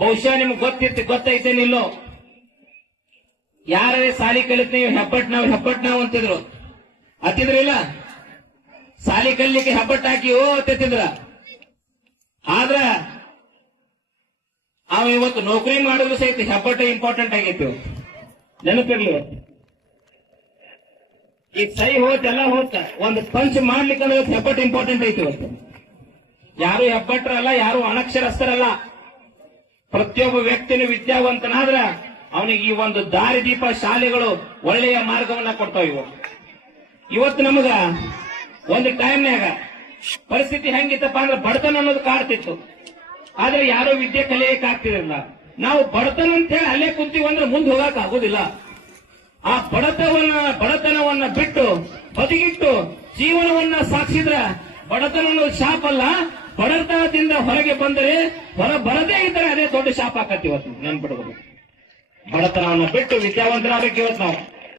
ಬಹುಶಃ ನಿಮ್ಗೆ ಗೊತ್ತೈತೇನಿಲ್ಲೋ, ಯಾರೇ ಸಾಲಿ ಕಲಿತ ನೀವು ಹೆಬ್ಬಟ್ ನಾವು ಅಂತಿದ್ರು, ಹತ್ತಿದ್ರಿಲ್ಲ? ಸಾಲಿ ಕಲಿಲಿಕ್ಕೆ ಹೆಬ್ಬಟ್ ಹಾಕಿ ಹತ್ತಿದ್ರ. ಆದ್ರ ಅವ ಇವತ್ತು ನೌಕರಿ ಮಾಡಿದ್ರು ಸಹಿತ ಹೆಬ್ಬಟ್ಟ ಇಂಪಾರ್ಟೆಂಟ್ ಆಗೈತಿ. ನೆನಪಿರ್ಲಿ, ಈಗ ಸೈ ಎಲ್ಲ ಹೋತ ಒಂದು ಪಂಚ್ ಮಾಡ್ಲಿಕ್ಕೆ ಅಂದ್ರೆ ಹೆಬ್ಬಟ್ಟು ಇಂಪಾರ್ಟೆಂಟ್ ಐತಿ. ಇವತ್ತು ಯಾರು ಹೆಬ್ಬಟ್ರಲ್ಲ, ಯಾರು ಅನಕ್ಷರಸ್ಥರಲ್ಲ. ಪ್ರತಿಯೊಬ್ಬ ವ್ಯಕ್ತಿನೂ ವಿದ್ಯಾವಂತನಾದ್ರ ಅವನಿಗೆ ಈ ಒಂದು ದಾರಿದೀಪ ಶಾಲೆಗಳು ಒಳ್ಳೆಯ ಮಾರ್ಗವನ್ನ ಕೊಡ್ತಾವ. ಇವತ್ತು ನಮಗ ಒಂದು ಟೈಮ್ನಾಗ ಪರಿಸ್ಥಿತಿ ಹೆಂಗಿತ್ತಪ್ಪ ಅಂದ್ರೆ ಬಡತನ ಅನ್ನೋದು ಕಾಡ್ತಿತ್ತು. ಆದ್ರೆ ಯಾರೋ ವಿದ್ಯೆ ಕಲಿಯಕ್ಕೆ ಆಗ್ತಿರಲಿಲ್ಲ. ನಾವು ಬಡತನ ಅಂತ ಹೇಳಿ ಅಲ್ಲೇ ಕುಂತೀವಿ ಅಂದ್ರೆ ಮುಂದೆ ಹೋಗಕ್ ಆಗೋದಿಲ್ಲ. ಆ ಬಡತನವನ್ನ ಬಿಟ್ಟು ಬದಿಗಿಟ್ಟು ಜೀವನವನ್ನ ಸಾಗಿಸಿದ್ರ ಬಡತನ ಅನ್ನೋದು ಶಾಪ ಅಲ್ಲ. ಬಡತನದಿಂದ ಹೊರಗೆ ಬಂದರೆ ಬರದೇ ಇದ್ರೆ ಅದೇ ದೊಡ್ಡ ಶಾಪ ಆಕತಿ. ಇವತ್ತು ನೆನ್ಪಿಡ್ಬೋದು. ಬಡತನವನ್ನ ಬಿಟ್ಟು ವಿದ್ಯಾವಂತರಾಗಬೇಕು ಇವತ್ತು ನಾವು.